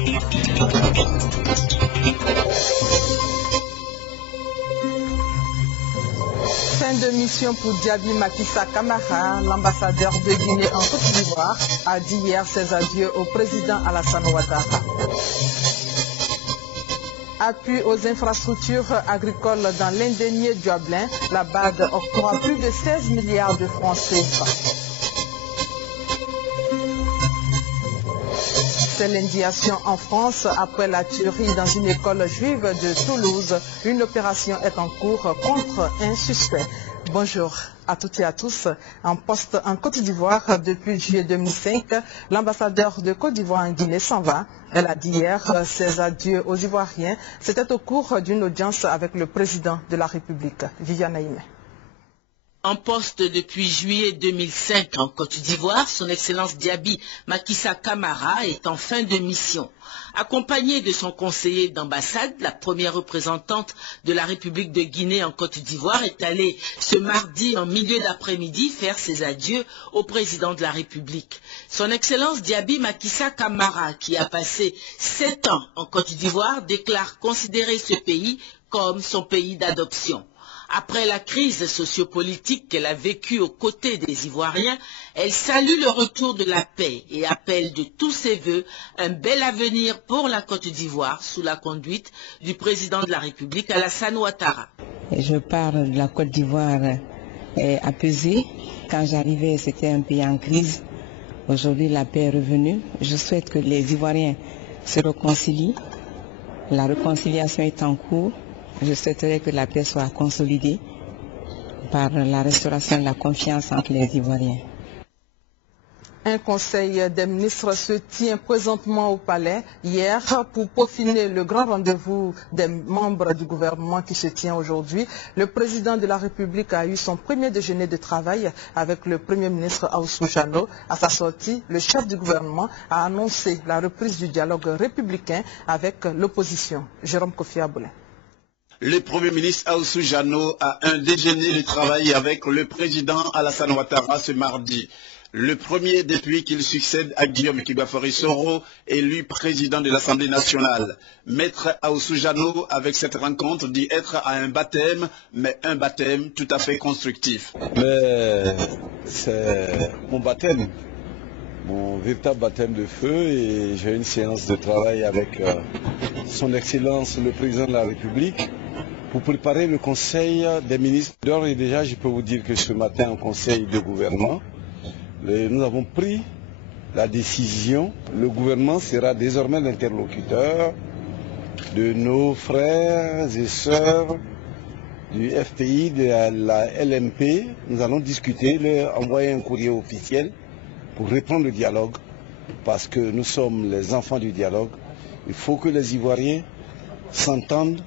Fin de mission pour Diaby Makissa Camara, l'ambassadeur de Guinée en Côte d'Ivoire, a dit hier ses adieux au président Alassane Ouattara. Appui aux infrastructures agricoles dans l'indénié Duablin, la BAD octroie plus de 16 milliards de francs CFA. C'est l'indignation en France après la tuerie dans une école juive de Toulouse. Une opération est en cours contre un suspect. Bonjour à toutes et à tous. En poste en Côte d'Ivoire depuis juillet 2005, l'ambassadeur de Côte d'Ivoire en Guinée s'en va. Elle a dit hier ses adieux aux Ivoiriens. C'était au cours d'une audience avec le président de la République, Viviane Aimé. En poste depuis juillet 2005 en Côte d'Ivoire, son Excellence Diaby Makissa Camara est en fin de mission. Accompagnée de son conseiller d'ambassade, la première représentante de la République de Guinée en Côte d'Ivoire est allée ce mardi en milieu d'après-midi faire ses adieux au président de la République. Son Excellence Diaby Makissa Camara, qui a passé 7 ans en Côte d'Ivoire, déclare considérer ce pays comme son pays d'adoption. Après la crise sociopolitique qu'elle a vécue aux côtés des Ivoiriens, elle salue le retour de la paix et appelle de tous ses vœux un bel avenir pour la Côte d'Ivoire sous la conduite du président de la République, Alassane Ouattara. Je parle de la Côte d'Ivoire apaisée. Quand j'arrivais, c'était un pays en crise. Aujourd'hui, la paix est revenue. Je souhaite que les Ivoiriens se réconcilient. La réconciliation est en cours. Je souhaiterais que la paix soit consolidée par la restauration de la confiance entre les Ivoiriens. Un conseil des ministres se tient présentement au palais hier pour peaufiner le grand rendez-vous des membres du gouvernement qui se tient aujourd'hui. Le président de la République a eu son premier déjeuner de travail avec le premier ministre Ahoussou Jano. À sa sortie, le chef du gouvernement a annoncé la reprise du dialogue républicain avec l'opposition. Jérôme Kofi Aboulin. Le Premier ministre Ahoussou Jano a un déjeuner de travail avec le président Alassane Ouattara ce mardi. Le premier depuis qu'il succède à Guillaume Kibafori Soro, élu président de l'Assemblée nationale. Maître Ahoussou Jano, avec cette rencontre, dit être à un baptême, mais un baptême tout à fait constructif. Mais c'est mon baptême, mon véritable baptême de feu, et j'ai une séance de travail avec son Excellence le président de la République pour préparer le conseil des ministres. D'ores et déjà, je peux vous dire que ce matin, au conseil de gouvernement, nous avons pris la décision. Le gouvernement sera désormais l'interlocuteur de nos frères et sœurs du FPI, de la LMP. Nous allons discuter, leur envoyer un courrier officiel pour reprendre le dialogue, parce que nous sommes les enfants du dialogue. Il faut que les Ivoiriens s'entendent.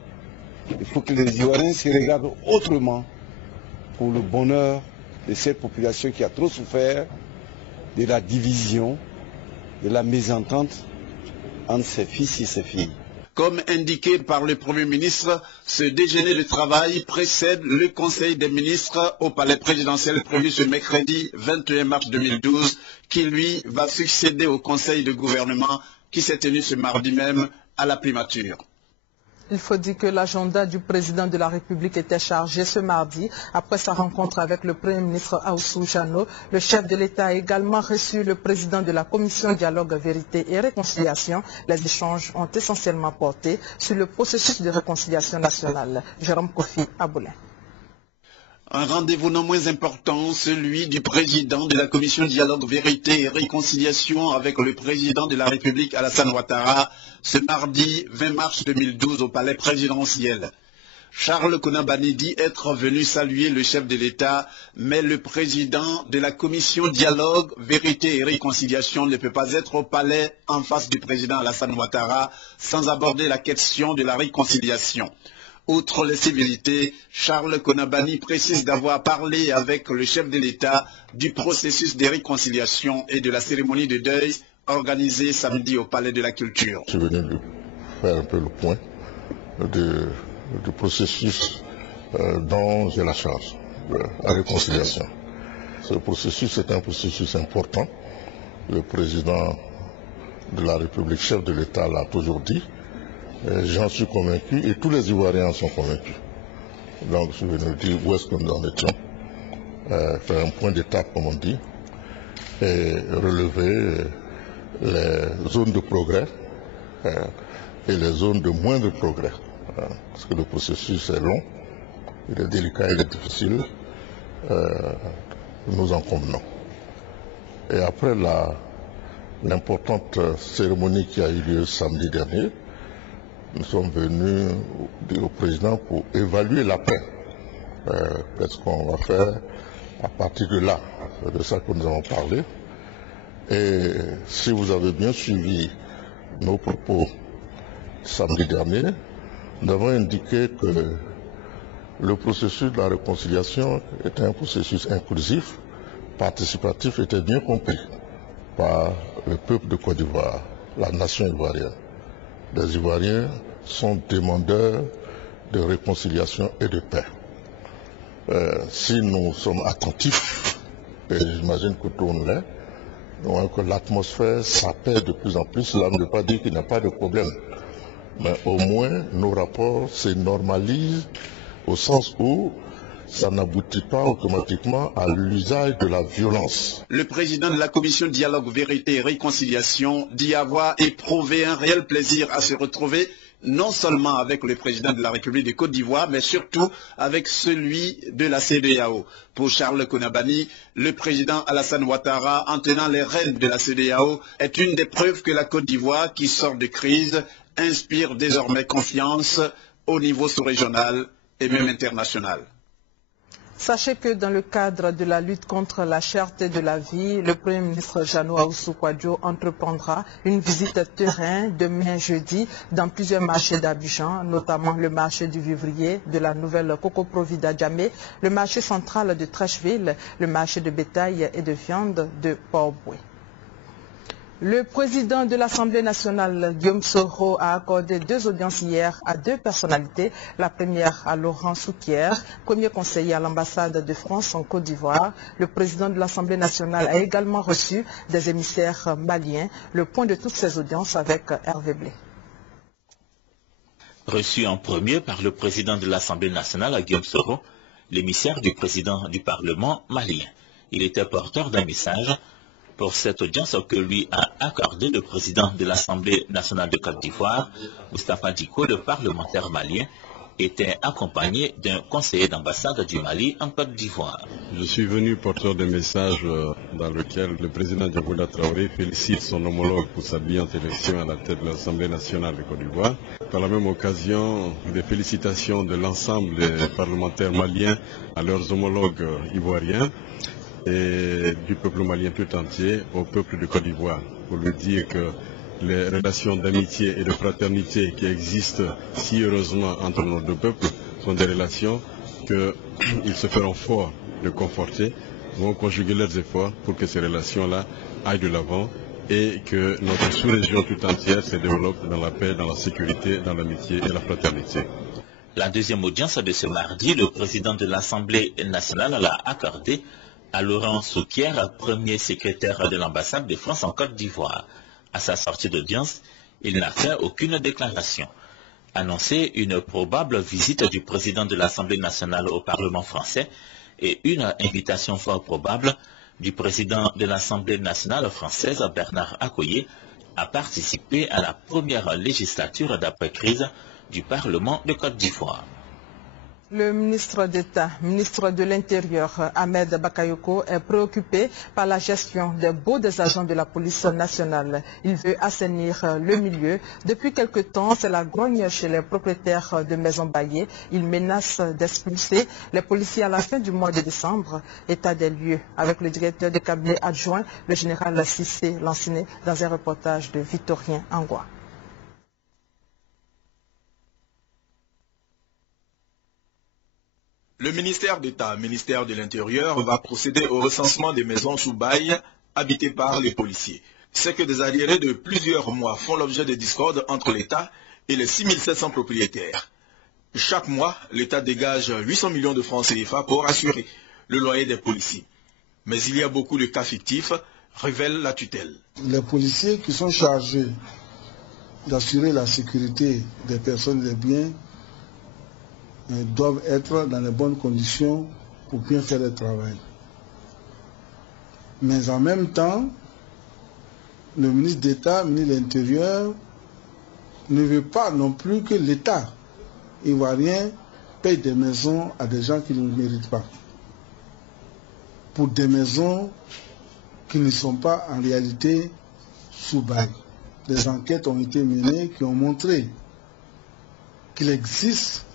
Il faut que les Ivoiriens se regardent autrement pour le bonheur de cette population qui a trop souffert de la division, de la mésentente entre ses fils et ses filles. Comme indiqué par le Premier ministre, ce déjeuner de travail précède le Conseil des ministres au palais présidentiel prévu ce mercredi 21 mars 2012, qui lui va succéder au Conseil de gouvernement qui s'est tenu ce mardi même à la primature. Il faut dire que l'agenda du président de la République était chargé ce mardi. Après sa rencontre avec le Premier ministre Ahoussou Jano, le chef de l'État a également reçu le président de la Commission Dialogue, Vérité et Réconciliation. Les échanges ont essentiellement porté sur le processus de réconciliation nationale. Jérôme Kofi Aboulin. Un rendez-vous non moins important, celui du président de la Commission Dialogue, Vérité et Réconciliation avec le président de la République Alassane Ouattara, ce mardi 20 mars 2012 au palais présidentiel. Charles Konambani dit être venu saluer le chef de l'État, mais le président de la Commission Dialogue, Vérité et Réconciliation ne peut pas être au palais en face du président Alassane Ouattara sans aborder la question de la réconciliation. Outre les civilités, Charles Konambani précise d'avoir parlé avec le chef de l'État du processus de réconciliation et de la cérémonie de deuil organisée samedi au Palais de la Culture. Je venais de faire un peu le point du processus dont j'ai la charge, la réconciliation. Ce processus est un processus important. Le président de la République, chef de l'État, l'a toujours dit. J'en suis convaincu et tous les Ivoiriens en sont convaincus. Donc je vais nous dire où est-ce que nous en étions, faire un point d'étape comme on dit, et relever les zones de progrès et les zones de moindre progrès. Parce que le processus est long, il est délicat, il est difficile, nous en convenons. Et après l'importante cérémonie qui a eu lieu samedi dernier, nous sommes venus au président pour évaluer la paix. Qu'est-ce qu'on va faire à partir de là? C'est de ça que nous avons parlé. Et si vous avez bien suivi nos propos samedi dernier, nous avons indiqué que le processus de la réconciliation était un processus inclusif, participatif, était bien compris par le peuple de Côte d'Ivoire, la nation ivoirienne. Les Ivoiriens sont demandeurs de réconciliation et de paix. Si nous sommes attentifs, et j'imagine que tout on l'est, nous voyons que l'atmosphère s'apaise de plus en plus. Cela ne veut pas dire qu'il n'y a pas de problème. Mais au moins, nos rapports se normalisent au sens où ça n'aboutit pas automatiquement à l'usage de la violence. Le président de la commission Dialogue, Vérité et Réconciliation dit avoir éprouvé un réel plaisir à se retrouver non seulement avec le président de la République de Côte d'Ivoire, mais surtout avec celui de la CEDEAO. Pour Charles Konabani, le président Alassane Ouattara, en tenant les rênes de la CEDEAO, est une des preuves que la Côte d'Ivoire, qui sort de crise, inspire désormais confiance au niveau sous-régional et même international. Sachez que dans le cadre de la lutte contre la cherté de la vie, le Premier ministre Jeannot Ahoussou-Kouadio entreprendra une visite terrain demain jeudi dans plusieurs marchés d'Abidjan, notamment le marché du vivrier de la nouvelle Coco Provida Djamé, le marché central de Trècheville, le marché de bétail et de viande de Port-Boué. Le président de l'Assemblée nationale, Guillaume Soro, a accordé 2 audiences hier à 2 personnalités. La première à Laurent Souquier, premier conseiller à l'ambassade de France en Côte d'Ivoire. Le président de l'Assemblée nationale a également reçu des émissaires maliens. Le point de toutes ces audiences avec Hervé Blé. Reçu en premier par le président de l'Assemblée nationale, Guillaume Soro, l'émissaire du président du Parlement malien. Il était porteur d'un message pour cette audience que lui a accordé le président de l'Assemblée nationale de Côte d'Ivoire, Moustapha Diko, le parlementaire malien, était accompagné d'un conseiller d'ambassade du Mali en Côte d'Ivoire. Je suis venu porteur de message dans lequel le président Diabouda Traoré félicite son homologue pour sa brillante élection à la tête de l'Assemblée nationale de Côte d'Ivoire. Par la même occasion, des félicitations de l'ensemble des parlementaires maliens à leurs homologues ivoiriens et du peuple malien tout entier au peuple de Côte d'Ivoire, pour lui dire que les relations d'amitié et de fraternité qui existent si heureusement entre nos deux peuples sont des relations qu'ils se feront fort de conforter, vont conjuguer leurs efforts pour que ces relations-là aillent de l'avant et que notre sous-région tout entière se développe dans la paix, dans la sécurité, dans l'amitié et la fraternité. La deuxième audience de ce mardi, le président de l'Assemblée nationale l'a accordée à Laurent Souquier, premier secrétaire de l'ambassade de France en Côte d'Ivoire. À sa sortie d'audience, il n'a fait aucune déclaration. Annoncer une probable visite du président de l'Assemblée nationale au Parlement français et une invitation fort probable du président de l'Assemblée nationale française, Bernard Accoyer, à participer à la première législature d'après-crise du Parlement de Côte d'Ivoire. Le ministre d'État, ministre de l'Intérieur, Ahmed Bakayoko, est préoccupé par la gestion des baux des agents de la police nationale. Il veut assainir le milieu. Depuis quelque temps, c'est la grogne chez les propriétaires de maisons baillées. Il menace d'expulser les policiers à la fin du mois de décembre. État des lieux avec le directeur de cabinet adjoint, le général Cissé Lanciné, dans un reportage de Victorien Angwa. Le ministère d'État, ministère de l'Intérieur, va procéder au recensement des maisons sous bail habitées par les policiers. C'est que des arriérés de plusieurs mois font l'objet de discordes entre l'État et les 6700 propriétaires. Chaque mois, l'État dégage 800 millions de francs CFA pour assurer le loyer des policiers. Mais il y a beaucoup de cas fictifs révèle la tutelle. Les policiers qui sont chargés d'assurer la sécurité des personnes et des biens doivent être dans les bonnes conditions pour bien faire le travail. Mais en même temps, le ministre d'État, le ministre de l'Intérieur, ne veut pas non plus que l'État ivoirien paye des maisons à des gens qui ne le méritent pas. Pour des maisons qui ne sont pas en réalité sous bail. Des enquêtes ont été menées qui ont montré qu'il existe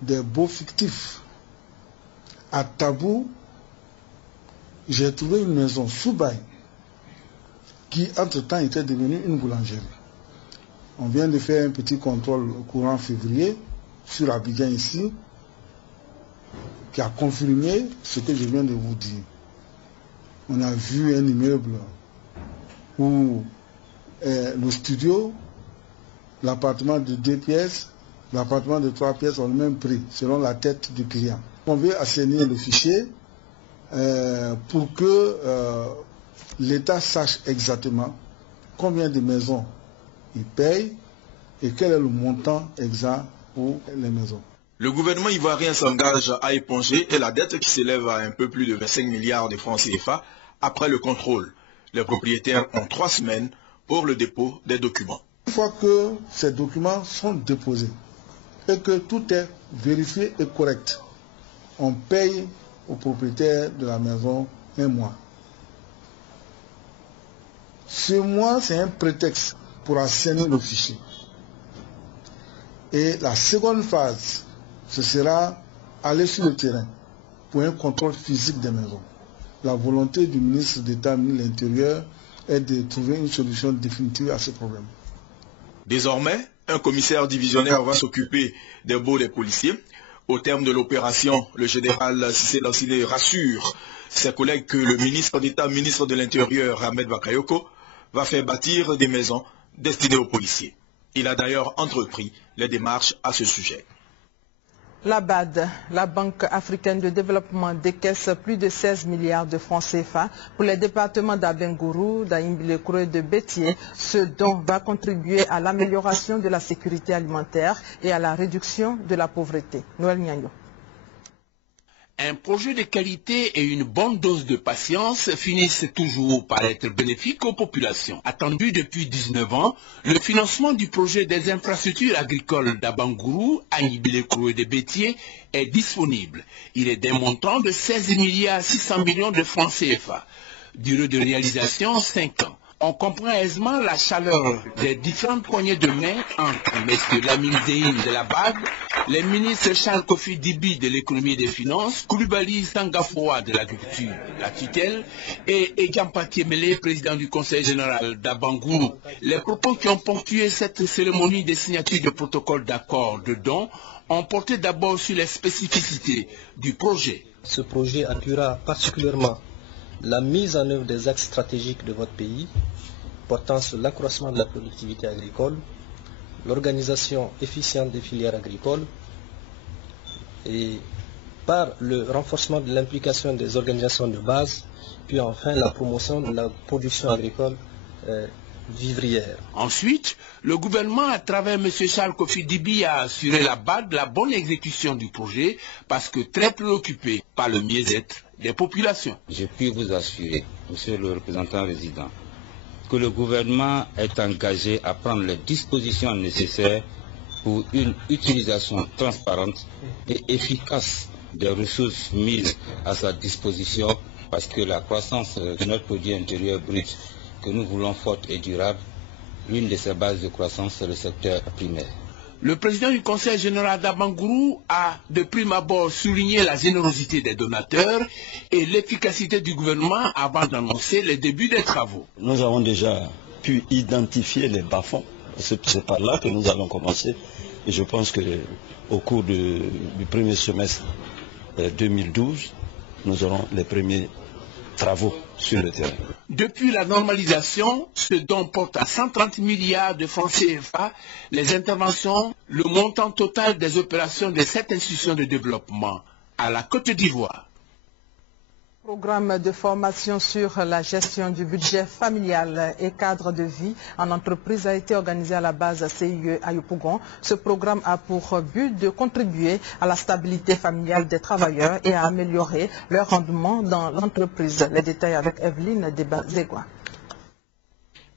des baux fictifs. À Tabou, j'ai trouvé une maison sous bail qui entre-temps était devenue une boulangerie. On vient de faire un petit contrôle au courant février sur Abidjan ici, qui a confirmé ce que je viens de vous dire. On a vu un immeuble où le studio, l'appartement de 2 pièces, l'appartement de 3 pièces ont le même prix, selon la tête du client. On veut assainir le fichier pour que l'État sache exactement combien de maisons il paye et quel est le montant exact pour les maisons. Le gouvernement ivoirien s'engage à éponger la dette qui s'élève à un peu plus de 25 milliards de francs CFA après le contrôle. Les propriétaires ont 3 semaines pour le dépôt des documents. Une fois que ces documents sont déposés et que tout est vérifié et correct, on paye au propriétaire de la maison 1 mois. Ce mois, c'est un prétexte pour assainir le fichier. Et la seconde phase, ce sera aller sur le terrain pour un contrôle physique des maisons. La volonté du ministre d'État, ministre de l'Intérieur, est de trouver une solution définitive à ce problème. Désormais, un commissaire divisionnaire va s'occuper des baux des policiers. Au terme de l'opération, le général Cissé Lansile rassure ses collègues que le ministre d'État, ministre de l'Intérieur, Ahmed Bakayoko, va faire bâtir des maisons destinées aux policiers. Il a d'ailleurs entrepris les démarches à ce sujet. La BAD, la Banque africaine de développement, décaisse plus de 16 milliards de francs CFA pour les départements d'Abengourou, d'Aïmbilekro et de Bétié, ce dont va contribuer à l'amélioration de la sécurité alimentaire et à la réduction de la pauvreté. Noël Niagno. Un projet de qualité et une bonne dose de patience finissent toujours par être bénéfiques aux populations. Attendu depuis 19 ans, le financement du projet des infrastructures agricoles d'Abengourou, Aïmbilekro et de Bétié est disponible. Il est d'un montant de 16 milliards 600 millions de francs CFA. Durée de réalisation 5 ans. On comprend aisément la chaleur des différentes poignées de main entre M. Lamine Zéhine de la BAD, les ministres Charles Kofi Dibi de l'économie et des finances, Koulibaly Sangafoua de l'agriculture, la tutelle, et Edjampati Mele, président du conseil général d'Abengourou. Les propos qui ont ponctué cette cérémonie de signature de protocole d'accord de don ont porté d'abord sur les spécificités du projet. Ce projet appuiera particulièrement la mise en œuvre des axes stratégiques de votre pays, portant sur l'accroissement de la productivité agricole, l'organisation efficiente des filières agricoles et par le renforcement de l'implication des organisations de base, puis enfin la promotion de la production agricole vivrière. Ensuite, le gouvernement, à travers M. Charles Kofi Dibi, a assuré la BAD la bonne exécution du projet parce que très préoccupé par le mieux-être des populations. Je puis vous assurer, monsieur le représentant résident, que le gouvernement est engagé à prendre les dispositions nécessaires pour une utilisation transparente et efficace des ressources mises à sa disposition, parce que la croissance de notre produit intérieur brut que nous voulons forte et durable, l'une de ses bases de croissance, c'est le secteur primaire. Le président du conseil général d'Abengourou a de prime abord souligné la générosité des donateurs et l'efficacité du gouvernement avant d'annoncer le début des travaux. Nous avons déjà pu identifier les bas-fonds. C'est par là que nous allons commencer. Et je pense qu'au cours du premier semestre 2012, nous aurons les premiers travaux sur le terrain. Depuis la normalisation, ce don porte à 130 milliards de francs CFA les interventions, le montant total des opérations de cette institution de développement à la Côte d'Ivoire. Programme de formation sur la gestion du budget familial et cadre de vie en entreprise a été organisé à la base CIE à Yopougon. Ce programme a pour but de contribuer à la stabilité familiale des travailleurs et à améliorer leur rendement dans l'entreprise. Les détails avec Evelyne Deba-Zegwa.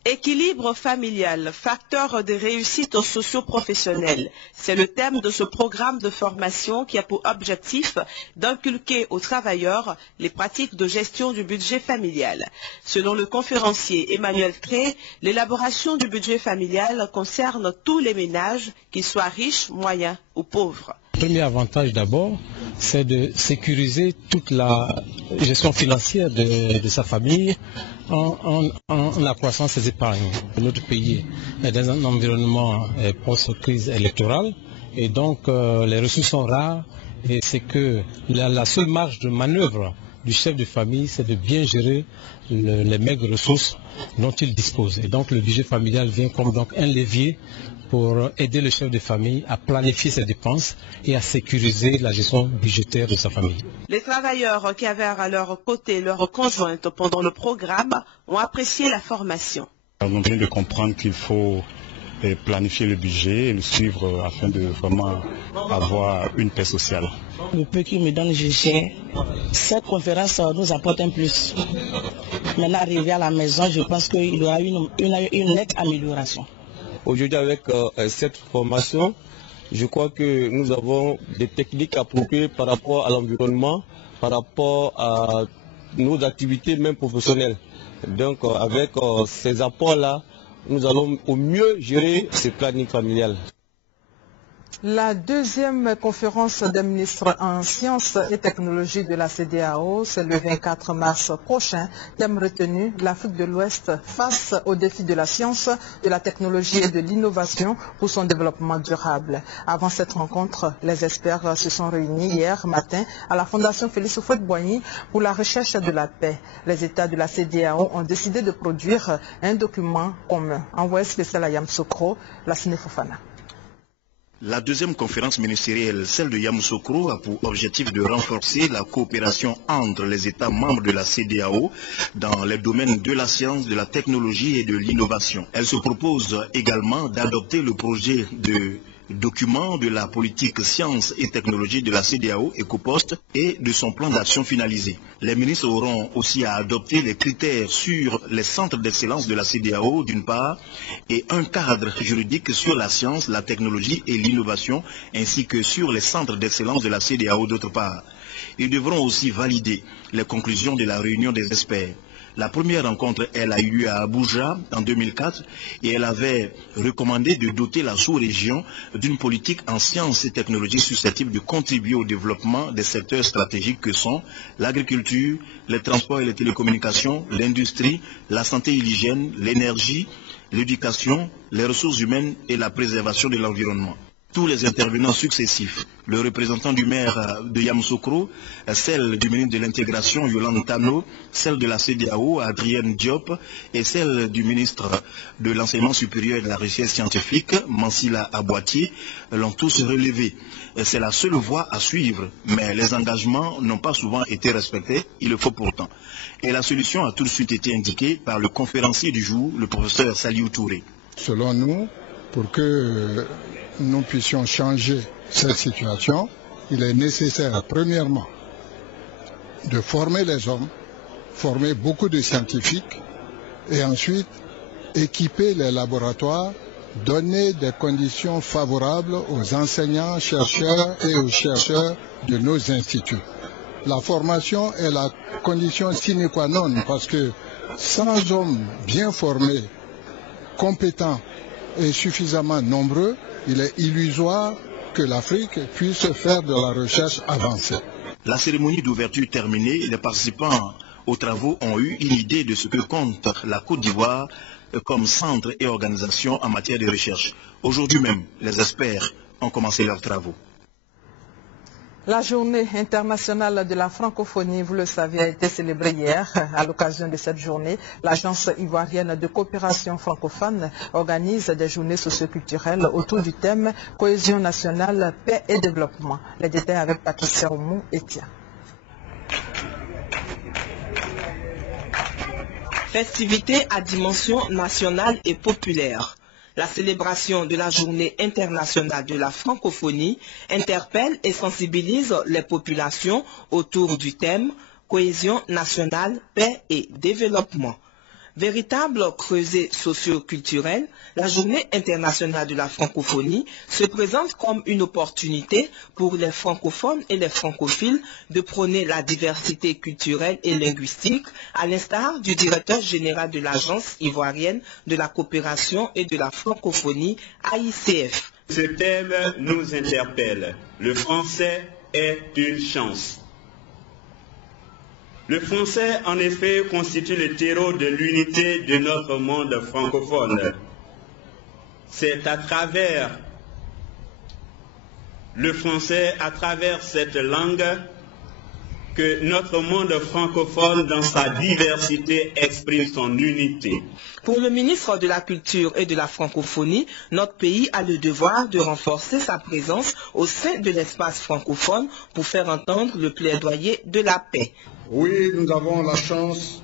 Équilibre familial, facteur de réussite socio-professionnelle. C'est le thème de ce programme de formation qui a pour objectif d'inculquer aux travailleurs les pratiques de gestion du budget familial. Selon le conférencier Emmanuel Tré, l'élaboration du budget familial concerne tous les ménages, qu'ils soient riches, moyens ou pauvres. Le premier avantage d'abord, c'est de sécuriser toute la gestion financière de sa famille en accroissant ses épargnes. Notre pays est dans un environnement post-crise électorale et donc les ressources sont rares et c'est que la seule marge de manœuvre du chef de famille, c'est de bien gérer les maigres ressources dont il dispose. Et donc le budget familial vient comme donc un levier pour aider le chef de famille à planifier ses dépenses et à sécuriser la gestion budgétaire de sa famille. Les travailleurs qui avaient à leur côté leur conjointe pendant le programme ont apprécié la formation. On vient de comprendre qu'il faut planifier le budget et le suivre afin de vraiment avoir une paix sociale. Le peu qu'il me donne, je gère. Cette conférence nous apporte un plus. Maintenant, arrivé à la maison, je pense qu'il y aura une nette amélioration. Aujourd'hui, avec cette formation, je crois que nous avons des techniques appropriées par rapport à l'environnement, par rapport à nos activités même professionnelles. Donc, avec ces apports-là, nous allons au mieux gérer ce planning familial. La deuxième conférence des ministres en sciences et technologies de la CEDEAO, c'est le 24 mars prochain. Thème retenu, l'Afrique de l'Ouest face aux défis de la science, de la technologie et de l'innovation pour son développement durable. Avant cette rencontre, les experts se sont réunis hier matin à la Fondation Félix Houphouët-Boigny pour la recherche de la paix. Les États de la CEDEAO ont décidé de produire un document commun. Envoyé spécial à Yamoussoukro, la Fofana. La deuxième conférence ministérielle, celle de Yamoussoukro, a pour objectif de renforcer la coopération entre les États membres de la CEDEAO dans les domaines de la science, de la technologie et de l'innovation. Elle se propose également d'adopter le projet de document de la politique science et technologie de la CEDEAO, EcoPost, et de son plan d'action finalisé. Les ministres auront aussi à adopter les critères sur les centres d'excellence de la CEDEAO d'une part, et un cadre juridique sur la science, la technologie et l'innovation, ainsi que sur les centres d'excellence de la CEDEAO d'autre part. Ils devront aussi valider les conclusions de la réunion des experts. La première rencontre, elle a eu lieu à Abuja en 2004 et elle avait recommandé de doter la sous-région d'une politique en sciences et technologies susceptible de contribuer au développement des secteurs stratégiques que sont l'agriculture, les transports et les télécommunications, l'industrie, la santé et l'hygiène, l'énergie, l'éducation, les ressources humaines et la préservation de l'environnement. Tous les intervenants successifs, le représentant du maire de Yamoussoukro, celle du ministre de l'Intégration, Yolande Tano, celle de la CEDEAO, Adrienne Diop, et celle du ministre de l'Enseignement supérieur et de la Recherche scientifique, Mansila Aboitier, l'ont tous relevé. C'est la seule voie à suivre, mais les engagements n'ont pas souvent été respectés, il le faut pourtant. Et la solution a tout de suite été indiquée par le conférencier du jour, le professeur Saliou Touré. Selon nous, pour que nous puissions changer cette situation, il est nécessaire, premièrement, de former les hommes, former beaucoup de scientifiques, et ensuite équiper les laboratoires, donner des conditions favorables aux enseignants, chercheurs et aux chercheurs de nos instituts. La formation est la condition sine qua non, parce que sans hommes bien formés, compétents et suffisamment nombreux, il est illusoire que l'Afrique puisse faire de la recherche avancée. La cérémonie d'ouverture terminée, les participants aux travaux ont eu une idée de ce que compte la Côte d'Ivoire comme centre et organisation en matière de recherche. Aujourd'hui même, les experts ont commencé leurs travaux. La journée internationale de la francophonie, vous le savez, a été célébrée hier. À l'occasion de cette journée, l'Agence ivoirienne de coopération francophone organise des journées socioculturelles autour du thème cohésion nationale, paix et développement. Les détails avec Patricia Oumou et Tia. Festivités à dimension nationale et populaire. La célébration de la Journée internationale de la francophonie interpelle et sensibilise les populations autour du thème cohésion nationale, paix et développement. Véritable creuset socio-culturel, la Journée internationale de la francophonie se présente comme une opportunité pour les francophones et les francophiles de prôner la diversité culturelle et linguistique, à l'instar du directeur général de l'Agence ivoirienne de la coopération et de la francophonie, AICF. Ce thème nous interpelle. Le français est une chance. Le français, en effet, constitue le terreau de l'unité de notre monde francophone. C'est à travers le français, à travers cette langue, que notre monde francophone, dans sa diversité, exprime son unité. Pour le ministre de la Culture et de la Francophonie, notre pays a le devoir de renforcer sa présence au sein de l'espace francophone pour faire entendre le plaidoyer de la paix. Oui, nous avons la chance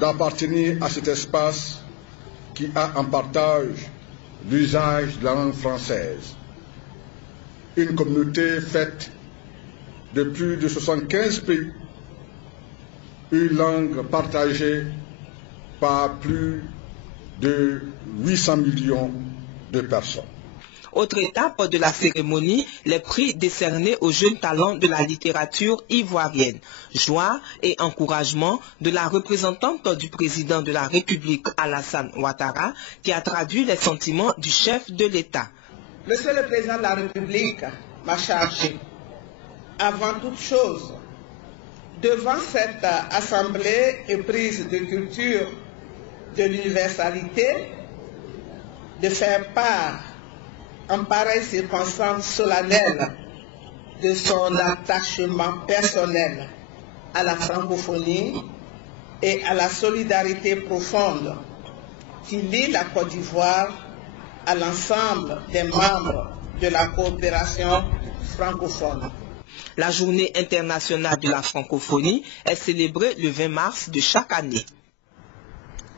d'appartenir à cet espace qui a en partage l'usage de la langue française. Une communauté faite de plus de 75 pays, une langue partagée par plus de 800 millions de personnes. Autre étape de la cérémonie, les prix décernés aux jeunes talents de la littérature ivoirienne. Joie et encouragement de la représentante du président de la République, Alassane Ouattara, qui a traduit les sentiments du chef de l'État. Monsieur le Président de la République m'a chargé, avant toute chose, devant cette assemblée éprise de culture de l'universalité, de faire part en pareille circonstance solennelle de son attachement personnel à la francophonie et à la solidarité profonde qui lie la Côte d'Ivoire à l'ensemble des membres de la coopération francophone. La Journée internationale de la francophonie est célébrée le 20 mars de chaque année.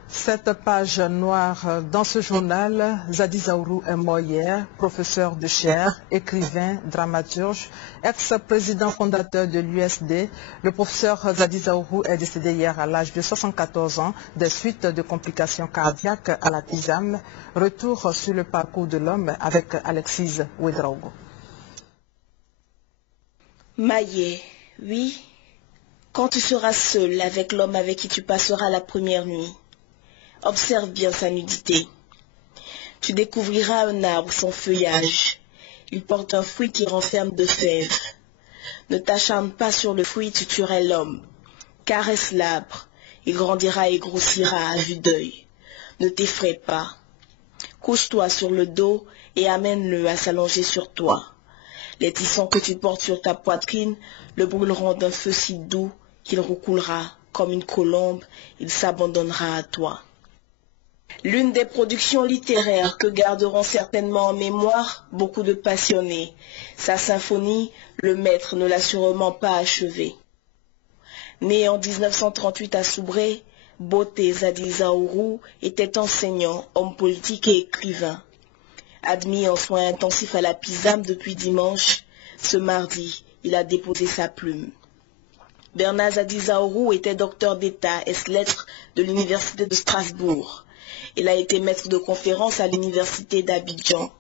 Cette page noire dans ce journal, Zadi Zaourou est mort hier, professeur de chaire, écrivain, dramaturge, ex-président fondateur de l'USD. Le professeur Zadi Zaourou est décédé hier à l'âge de 74 ans des suites de complications cardiaques à la tisane. Retour sur le parcours de l'homme avec Alexis Ouedraogo. Maillet, oui, quand tu seras seul avec l'homme avec qui tu passeras la première nuit, observe bien sa nudité. Tu découvriras un arbre sans feuillage. Il porte un fruit qui renferme de fèves. Ne t'acharne pas sur le fruit, tu tuerais l'homme. Caresse l'arbre, il grandira et grossira à vue d'œil. Ne t'effraie pas. Couche-toi sur le dos et amène-le à s'allonger sur toi. Les tissons que tu portes sur ta poitrine le brûleront d'un feu si doux qu'il roucoulera comme une colombe, il s'abandonnera à toi. L'une des productions littéraires que garderont certainement en mémoire beaucoup de passionnés. Sa symphonie, le maître ne l'a sûrement pas achevée. Né en 1938 à Soubré, Boté Zadi Zaourou était enseignant, homme politique et écrivain. Admis en soins intensifs à la PISAM depuis dimanche, ce mardi, il a déposé sa plume. Bernard Zadi Zaourou était docteur d'État ès-lettres de l'Université de Strasbourg. Il a été maître de conférence à l'Université d'Abidjan.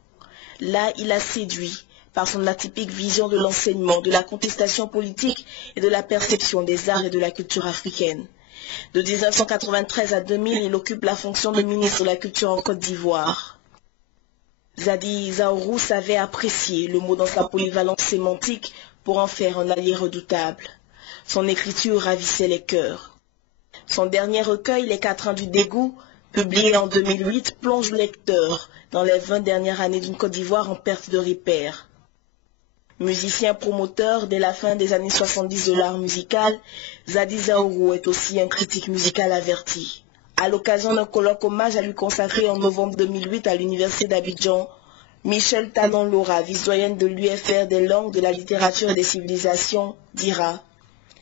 Là, il a séduit par son atypique vision de l'enseignement, de la contestation politique et de la perception des arts et de la culture africaine. De 1993 à 2000, il occupe la fonction de ministre de la Culture en Côte d'Ivoire. Zadi Zaourou savait apprécier le mot dans sa polyvalence sémantique pour en faire un allié redoutable. Son écriture ravissait les cœurs. Son dernier recueil, Les Quatrains du dégoût, publié en 2008, plonge le lecteur dans les 20 dernières années d'une Côte d'Ivoire en perte de repères. Musicien promoteur dès la fin des années 70 de l'art musical, Zadi Zaourou est aussi un critique musical averti. À l'occasion d'un colloque hommage à lui consacré en novembre 2008 à l'Université d'Abidjan, Michel Tanon-Laura, vice-doyenne de l'UFR des langues, de la littérature et des civilisations, dira: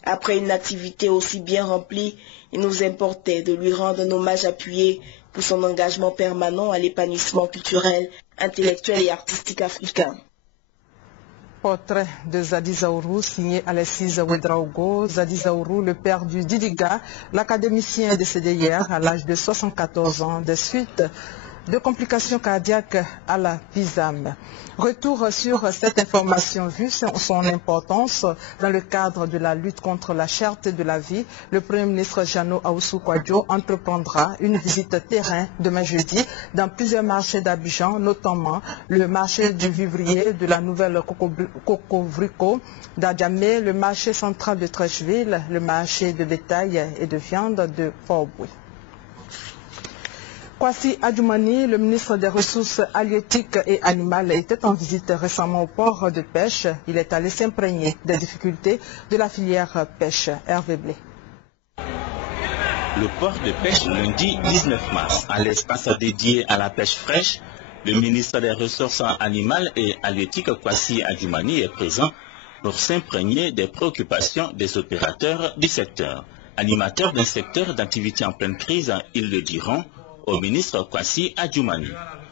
Après une activité aussi bien remplie, il nous importait de lui rendre un hommage appuyé pour son engagement permanent à l'épanouissement culturel, intellectuel et artistique africain. Portrait de Zadi Zaourou, signé Alexis Ouedraogo. Zadi Zaourou, le père du Didiga, l'académicien est décédé hier à l'âge de 74 ans des suites de complications cardiaques à la PISAM. Retour sur cette information, vu son importance dans le cadre de la lutte contre la cherté de la vie. Le Premier ministre Jeannot Ahoussou Kouadio entreprendra une visite terrain demain jeudi dans plusieurs marchés d'Abidjan, notamment le marché du vivrier de la nouvelle Cocovrico d'Adjamé, le marché central de Trècheville, le marché de bétail et de viande de Port-Bouy. Kwasi Adjoumani, le ministre des Ressources halieutiques et animales, était en visite récemment au port de pêche. Il est allé s'imprégner des difficultés de la filière pêche. Hervé Blé. Le port de pêche lundi 19 mars, à l'espace dédié à la pêche fraîche, le ministre des Ressources animales et halieutiques Kwasi Adjoumani est présent pour s'imprégner des préoccupations des opérateurs du secteur. Animateurs d'un secteur d'activité en pleine crise, ils le diront au ministre Kwasi Adjoumani.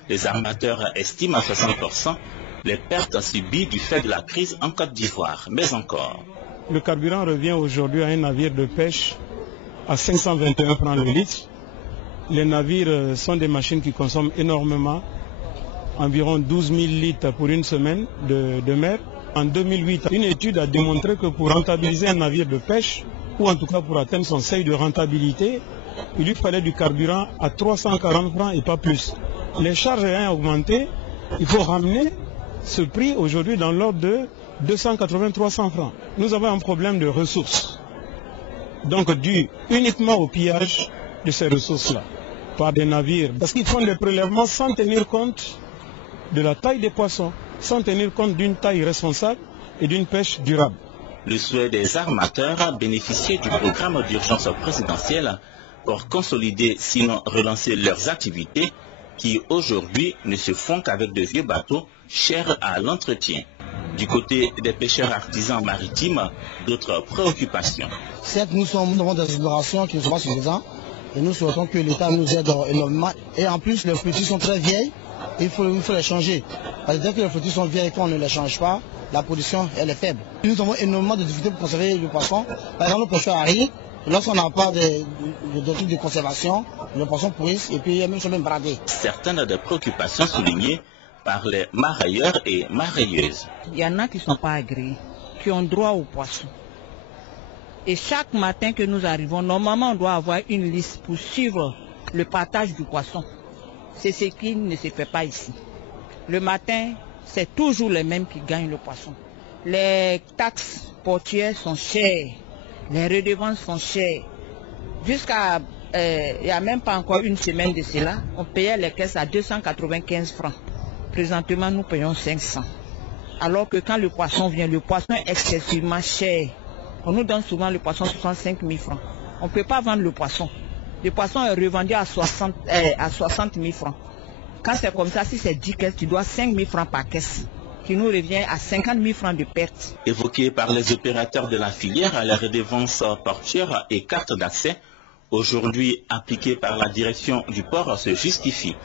Les armateurs estiment à 60% les pertes subies du fait de la crise en Côte d'Ivoire, mais encore. Le carburant revient aujourd'hui à un navire de pêche à 521 francs le litre. Les navires sont des machines qui consomment énormément, environ 12 000 litres pour une semaine de mer. En 2008, une étude a démontré que pour rentabiliser un navire de pêche, ou en tout cas pour atteindre son seuil de rentabilité, il lui fallait du carburant à 340 francs et pas plus. Les charges ayant augmenté, il faut ramener ce prix aujourd'hui dans l'ordre de 280-300 francs. Nous avons un problème de ressources, donc dû uniquement au pillage de ces ressources-là par des navires, parce qu'ils font des prélèvements sans tenir compte de la taille des poissons, sans tenir compte d'une taille responsable et d'une pêche durable. Le souhait des armateurs a bénéficié du programme d'urgence présidentielle pour consolider, sinon relancer leurs activités qui aujourd'hui ne se font qu'avec de vieux bateaux chers à l'entretien. Du côté des pêcheurs artisans maritimes, d'autres préoccupations. Certes, nous avons des explorations qui ne sont pas suffisantes et nous souhaitons que l'État nous aide énormément. Et en plus, les flottilles sont très vieilles, il faut les changer. Parce que dès que les flottilles sont vieilles et qu'on ne les change pas, la production elle est faible. Nous avons énormément de difficultés pour conserver le poisson. Par exemple, le pêcheur arrive, lorsqu'on n'a pas de trucs de conservation, le poisson pourrisse et puis il y a même bradé. Certaines des préoccupations soulignées par les marailleurs et marailleuses. Il y en a qui ne sont pas agréés, qui ont droit au poisson. Et chaque matin que nous arrivons, normalement on doit avoir une liste pour suivre le partage du poisson. C'est ce qui ne se fait pas ici. Le matin, c'est toujours les mêmes qui gagnent le poisson. Les taxes portuaires sont chères, les redevances sont chères. Jusqu'à, il n'y a même pas encore une semaine de cela, on payait les caisses à 295 francs. Présentement, nous payons 500. Alors que quand le poisson vient, le poisson est excessivement cher. On nous donne souvent le poisson 65 000 francs. On ne peut pas vendre le poisson. Le poisson est revendu à 60 000 francs. Quand c'est comme ça, si c'est 10 caisses, tu dois 5 000 francs par caisse, qui nous revient à 50 000 francs de perte. Évoqué par les opérateurs de la filière, les redevances portuaires et cartes d'accès, aujourd'hui appliquées par la direction du port, se justifient.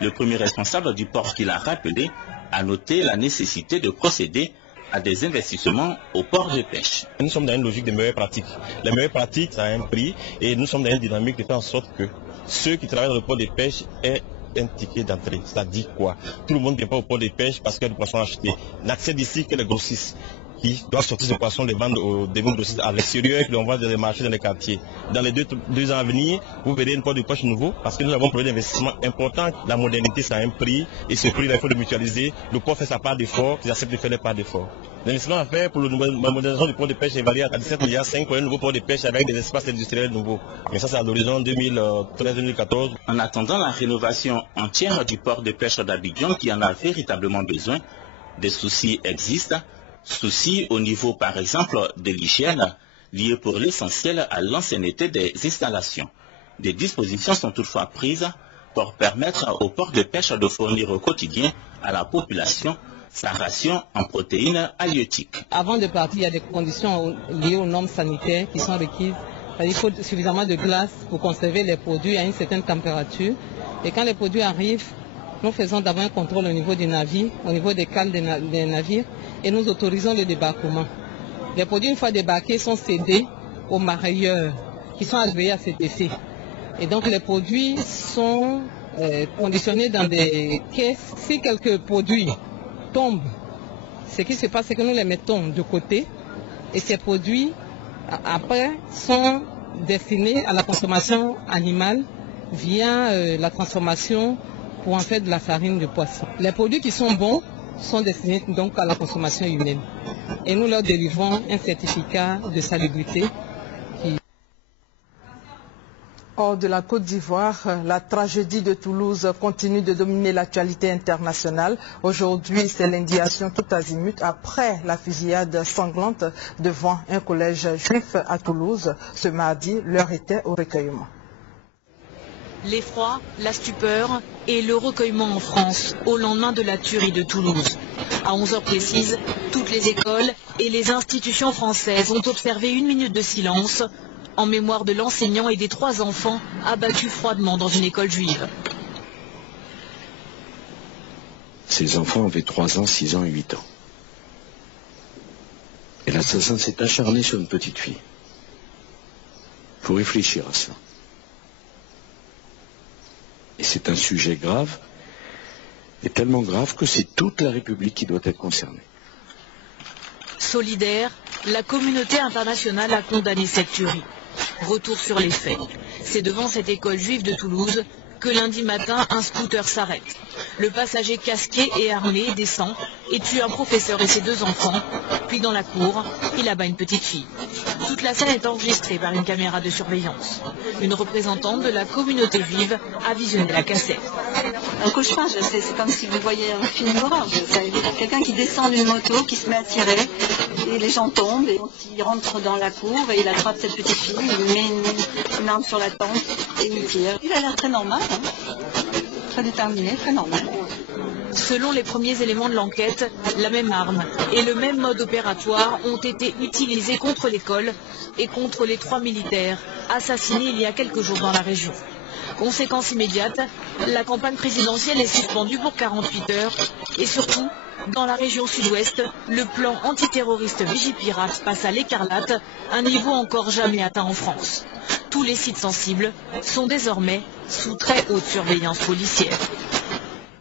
Le premier responsable du port qui l'a rappelé a noté la nécessité de procéder à des investissements au port de pêche. Nous sommes dans une logique de meilleures pratiques. Les meilleures pratiques, ça a un prix et nous sommes dans une dynamique de faire en sorte que ceux qui travaillent dans le port de pêche aient un ticket d'entrée. Ça dit quoi? Tout le monde ne vient pas au port de pêche parce qu'il y a du poisson acheté. N'accède ici que les grossistes qui doivent sortir ce poisson, les vendre des grossistes à l'extérieur et qui l'on vend dans les marchés, dans les quartiers. Dans les deux ans à venir, vous verrez un port de pêche nouveau parce que nous avons un projet d'investissement important. La modernité, ça a un prix et ce prix, il faut le mutualiser. Le port fait sa part d'effort, ils acceptent de faire les parts d'effort. L'investissement à faire pour la modernisation du port de pêche est évalué à 17 milliards 5 pour un nouveau port de pêche avec des espaces industriels nouveaux. Mais ça, c'est à l'horizon 2013-2014. En attendant la rénovation entière du port de pêche d'Abidjan qui en a véritablement besoin, des soucis existent. Soucis au niveau, par exemple, de l'hygiène, liés pour l'essentiel à l'ancienneté des installations. Des dispositions sont toutefois prises pour permettre au port de pêche de fournir au quotidien à la population sa ration en protéines halieutiques. Avant de partir, il y a des conditions liées aux normes sanitaires qui sont requises. Il faut suffisamment de glace pour conserver les produits à une certaine température. Et quand les produits arrivent, nous faisons d'abord un contrôle au niveau du navire, au niveau des cales des navires, et nous autorisons le débarquement. Les produits, une fois débarqués, sont cédés aux mareyeurs qui sont agréés à cet effet. Et donc les produits sont conditionnés dans des caisses. Si quelques produits tombent, ce qui se passe, c'est que nous les mettons de côté, et ces produits, après, sont destinés à la consommation animale via la transformation pour en faire de la farine de poisson. Les produits qui sont bons sont destinés donc à la consommation humaine. Et nous leur délivrons un certificat de salubrité. Hors de la Côte d'Ivoire, la tragédie de Toulouse continue de dominer l'actualité internationale. Aujourd'hui, c'est l'indignation tout azimut après la fusillade sanglante devant un collège juif à Toulouse. Ce mardi, l'heure était au recueillement. L'effroi, la stupeur et le recueillement en France au lendemain de la tuerie de Toulouse. À 11h précises, toutes les écoles et les institutions françaises ont observé 1 minute de silence en mémoire de l'enseignant et des 3 enfants abattus froidement dans une école juive. Ces enfants avaient 3 ans, 6 ans et 8 ans. Et l'assassin s'est acharné sur une petite fille. Il faut réfléchir à cela. Et c'est un sujet grave, et tellement grave que c'est toute la République qui doit être concernée. Solidaire, la communauté internationale a condamné cette tuerie. Retour sur les faits. C'est devant cette école juive de Toulouse que lundi matin, un scooter s'arrête. Le passager casqué et armé descend et tue un professeur et ses 2 enfants. Puis dans la cour, il abat une petite fille. Toute la scène est enregistrée par une caméra de surveillance. Une représentante de la communauté juive a visionné la cassette. Un cauchemar, c'est comme si vous voyez un film d'horreur. Quelqu'un qui descend d'une moto, qui se met à tirer, et les gens tombent, et il rentre dans la cour, et il attrape cette petite fille, il met une arme sur la tempe, et il tire. Il a l'air très normal, hein. Très déterminé, très normal. Selon les premiers éléments de l'enquête, la même arme et le même mode opératoire ont été utilisés contre l'école et contre les 3 militaires assassinés il y a quelques jours dans la région. Conséquence immédiate, la campagne présidentielle est suspendue pour 48 heures et surtout, dans la région sud-ouest, le plan antiterroriste Vigipirate passe à l'écarlate, un niveau encore jamais atteint en France. Tous les sites sensibles sont désormais sous très haute surveillance policière.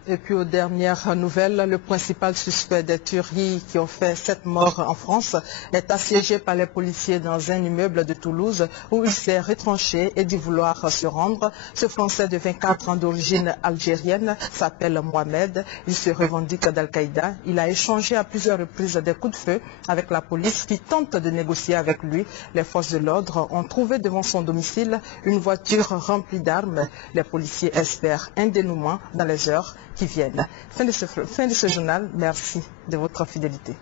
Et puis aux dernières nouvelles, le principal suspect des tueries qui ont fait 7 morts en France est assiégé par les policiers dans un immeuble de Toulouse où il s'est retranché et dit vouloir se rendre. Ce Français de 24 ans d'origine algérienne s'appelle Mohamed. Il se revendique d'Al-Qaïda. Il a échangé à plusieurs reprises des coups de feu avec la police qui tente de négocier avec lui. Les forces de l'ordre ont trouvé devant son domicile une voiture remplie d'armes. Les policiers espèrent un dénouement dans les heures qui viennent. Fin de ce journal, merci de votre fidélité.